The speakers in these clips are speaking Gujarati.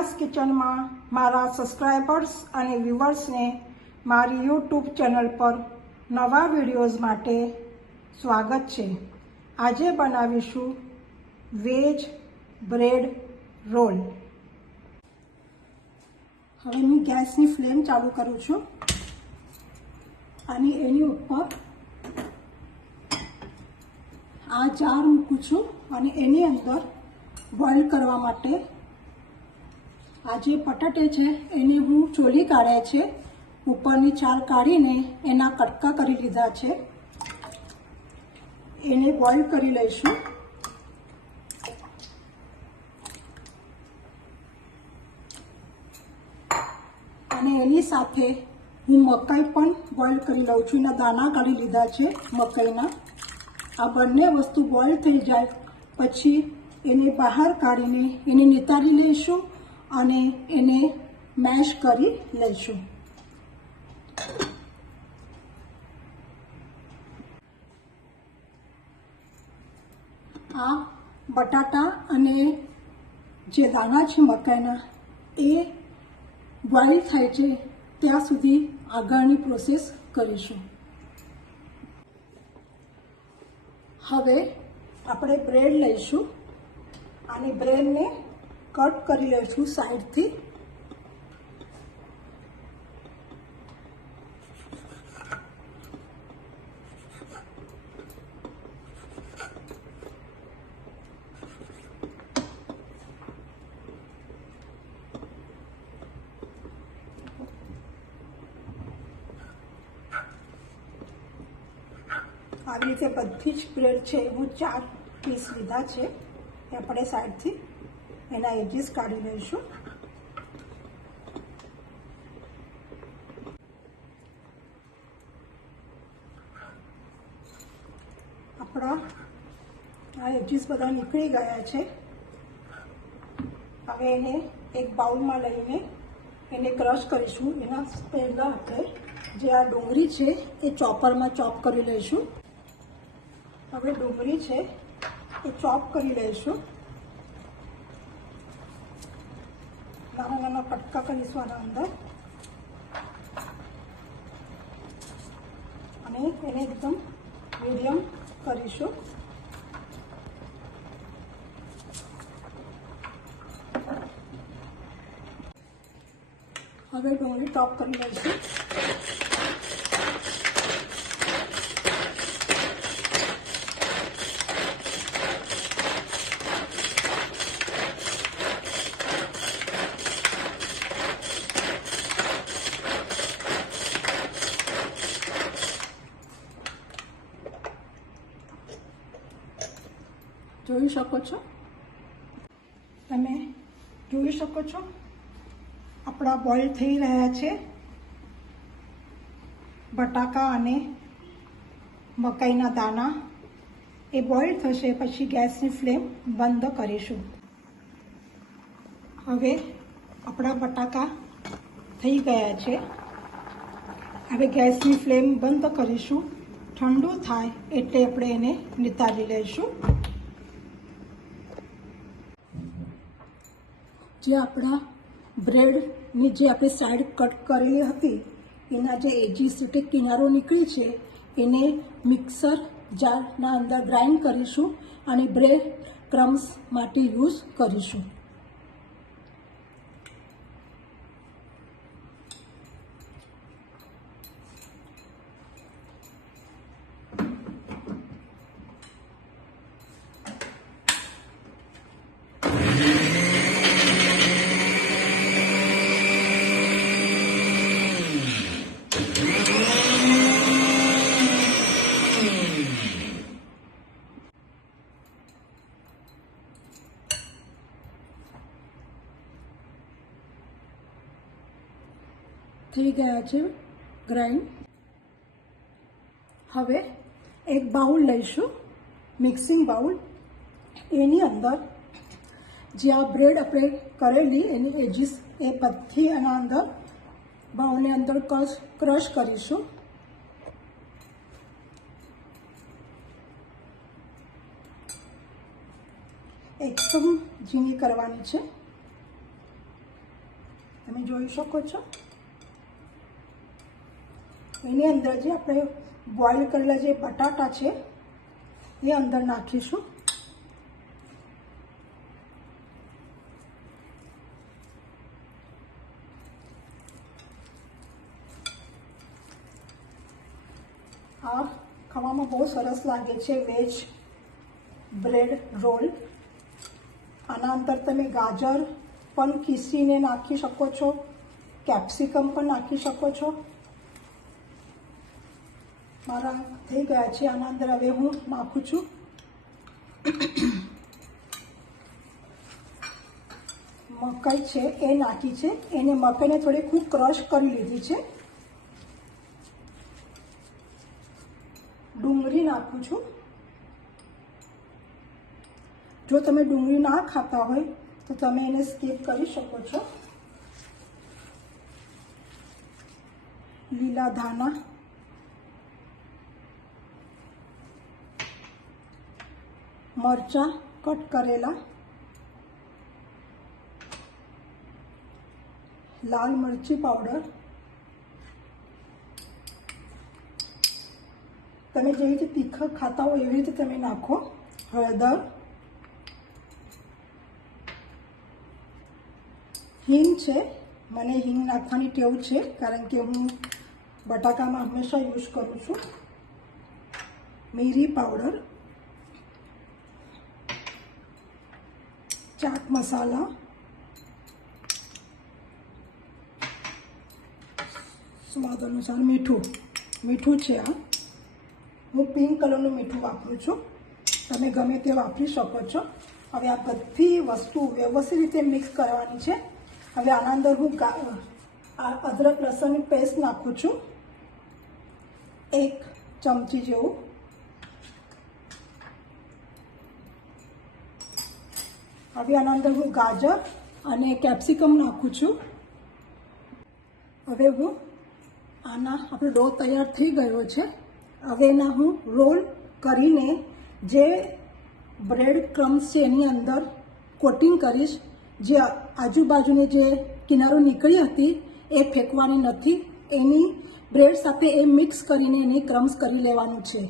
હિનાસ કિચનમાં મારા સબસ્ક્રાઈબર્સ અને વ્યુઅર્સને મારી યુટ્યુબ ચેનલ પર નવા વિડીયોઝ માટે સ્વાગત છે। આજે બનાવીશું વેજ બ્રેડ રોલ। હવે હું ગેસની ફ્લેમ ચાલુ કરું છું અને એની ઉપર આ જાર મૂકું છું અને એની અંદર બોઇલ કરવા માટે આ જે બટાટે છે એને હું ચોલી કાઢ્યા છે, ઉપરની છાલ કાઢીને એના કટકા કરી લીધા છે। એને બોઇલ કરી લઈશું। અને એની સાથે હું મકાઈ પણ બોઇલ કરી લઉં છું। એના દાણા કાઢી લીધા છે મકાઈના। આ બંને વસ્તુ બોઇલ થઈ જાય પછી એને બહાર કાઢીને એને નિતારી લઈશું અને એને મેશ કરી લઈશું। આ બટાટા અને જે દાણા છે મકાઈના એ બોઇલ થાય છે ત્યાં સુધી આગળની પ્રોસેસ કરીશું। હવે આપણે બ્રેડ લઈશું અને બ્રેડને કટ કરી લઈશું સાઈડથી। આવી રીતે બધી જ બ્રેડ છે હું 4 પીસ લીધા છે એ આપણે સાઈડથી એના એજીસ કાઢી લઈશું। આપણા આ એજીસ બધા નીકળી ગયા છે। હવે એને એક બાઉલમાં લઈને એને ક્રશ કરીશું। એના પહેલાં આપણે જે આ ડુંગળી છે એ ચોપરમાં ચોપ કરી લઈશું। હવે ડુંગળી છે એ ચોપ કરી લઈશું। નાના નાના કટકા કરીશું આના અંદર અને એને એકદમ મીડિયમ કરીશું। હવે ડુંગળી ચોપ કરી લઈશું। જોઈ શકો છો, તમે જોઈ શકો છો આપણા બોઇલ થઈ રહ્યા છે બટાકા અને મકાઈના દાણા। એ બોઇલ થશે પછી ગેસની ફ્લેમ બંધ કરીશું। હવે આપણા બટાકા થઈ ગયા છે। હવે ગેસની ફ્લેમ બંધ કરીશું। ઠંડુ થાય એટલે આપણે એને નિતારી લઈશું। જે આપણા બ્રેડની જે આપણે સાઈડ કટ કરેલી હતી એના જે એજીસ એટલે કિનારો નીકળી છે એને મિક્સર જારના અંદર ગ્રાઇન્ડ કરીશું અને બ્રેડ ક્રમ્સ માટે યુઝ કરીશું। થઈ ગયા છે ગ્રાઇન્ડ। હવે એક બાઉલ લઈશું, મિક્સિંગ બાઉલ। એની અંદર જે આ બ્રેડ આપણે કરેલી એની એજીસ એ બધી એના અંદર બાઉલની અંદર ક્રશ કરીશું। एकदम झीणी करवानी है। તમે જોઈ શકો છો એની અંદર જે આપણે બોઇલ કરેલા જે બટાટા છે એ અંદર નાખીશું. આ ખાવામાં બહુ સરસ લાગે છે વેજ બ્રેડ રોલ. આના અંદર તમે ગાજર પણ ખીસીને નાખી શકો છો, કેપ્સિકમ પણ નાખી શકો છો. મારા થઈ ગયા છે. આના અંદર હવે હું નાખું છું મકાઈ છે એ નાખી છે. એને મકાઈને થોડી ખૂબ ક્રશ કરી લીધી છે. ડુંગળી નાખું છું. જો તમે ડુંગળી ના ખાતા હોય તો તમે એને સ્કીપ કરી શકો છો. લીલા ધાણા, મરચાં કટ કરેલા, લાલ મરચી પાવડર, તમે જેવી રીતે તીખું ખાતા હોય એવી રીતે તમે નાખો. હળદર, હિંગ છે. મને હિંગ નાખવાની ટેવ છે કારણ કે હું બટાકામાં હંમેશા યુઝ કરું છું. મિરી પાવડર, ચાટ મસાલા, સ્વાદ અનુસાર મીઠું છે. આ હું પિંક કલરનું મીઠું વાપરું છું. તમે ગમે તે વાપરી શકો છો. હવે આ બધી વસ્તુ વ્યવસ્થિત રીતે મિક્સ કરવાની છે. હવે આના અંદર હું અદરક લસણની પેસ્ટ નાખું છું 1 ચમચી જેવું. હવે આના અંદર હું ગાજર અને કેપ્સિકમ નાખું છું. હવે હું આપણો ડો તૈયાર થઈ ગયો છે. હવે એના હું રોલ કરીને જે બ્રેડ ક્રમ્સ છે એની અંદર કોટિંગ કરીશ. જે આજુબાજુની જે કિનારો નીકળી હતી એ ફેંકવાની નથી. એની બ્રેડ સાથે એ મિક્સ કરીને એની ક્રમ્સ કરી લેવાનું છે.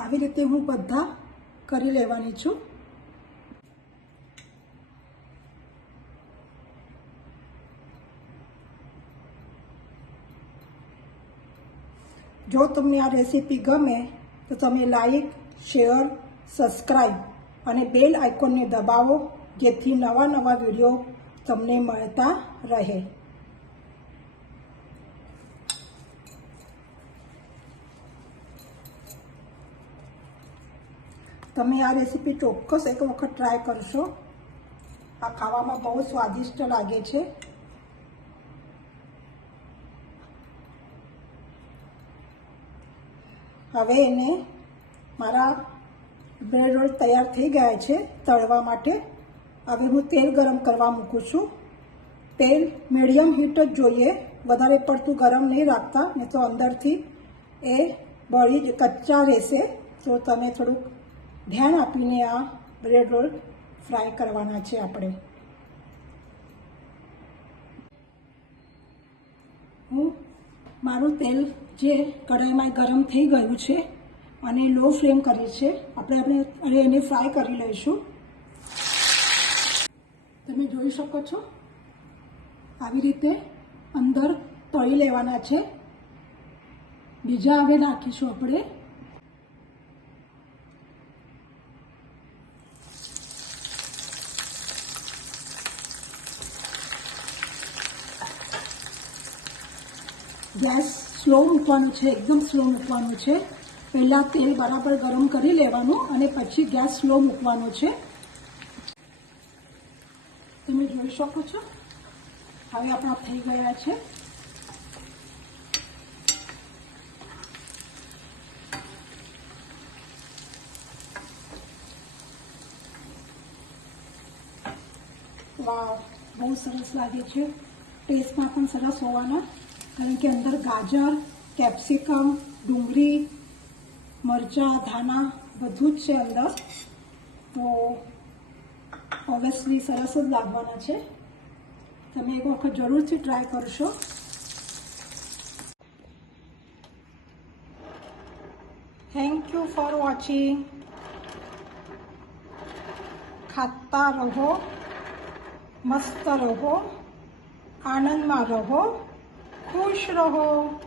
આવી રીતે હું બધા કરી લેવાની છું. જો તમને આ રેસીપી ગમે તો તમે લાઈક, શેર, સબસ્ક્રાઈબ અને બેલ આઇકોનને દબાવો જેથી નવા વિડીયો તમને મળતા રહે. તમે આ રેસીપી ચોક્કસ એક વખત ટ્રાય કરશો. આ ખાવામાં બહુ સ્વાદિષ્ટ લાગે છે. હવે એને મારા બ્રેડ રોલ તૈયાર થઈ ગયા છે તળવા માટે. હવે હું તેલ ગરમ કરવા મૂકું છું. તેલ મીડિયમ હીટ જ જોઈએ, વધારે પડતું ગરમ નહીં રાખતા, નહીં તો અંદરથી એ બળી કચ્ચા રહેશે. તો તમે થોડુંક ધ્યાન આપીને આ બ્રેડ રોલ ફ્રાય કરવાના છે આપણે. મારું તેલ જે કઢાઈમાં ગરમ થઈ ગયું છે અને લો ફ્લેમ કરી છે. આપણે એને ફ્રાય કરી લઈશું. તમે જોઈ શકો છો આવી રીતે અંદર તળી લેવાના છે. બીજા હવે નાખીશું આપણે. ગેસ સ્લો મૂકવાનું છે, એકદમ સ્લો મૂકવાનું છે. પહેલાં તેલ બરાબર ગરમ કરી લેવાનું અને પછી ગેસ સ્લો મૂકવાનો છે. તમે જોઈ શકો છો હવે આપણા થઈ ગયા છે. વાવ, બહુ સરસ લાગે છે. ટેસ્ટમાં પણ સરસ હોવાના, કારણ કે અંદર ગાજર, કેપ્સિકમ, ડુંગળી, મરચાં, ધાણા બધું જ છે અંદર. તો ઓબ્વિયસલી સરસ જ લાગવાના છે. તમે એક વખત જરૂરથી ટ્રાય કરશો. Thank you for watching. ખાતા રહો, મસ્ત રહો, આનંદમાં રહો, ખુશ રહો.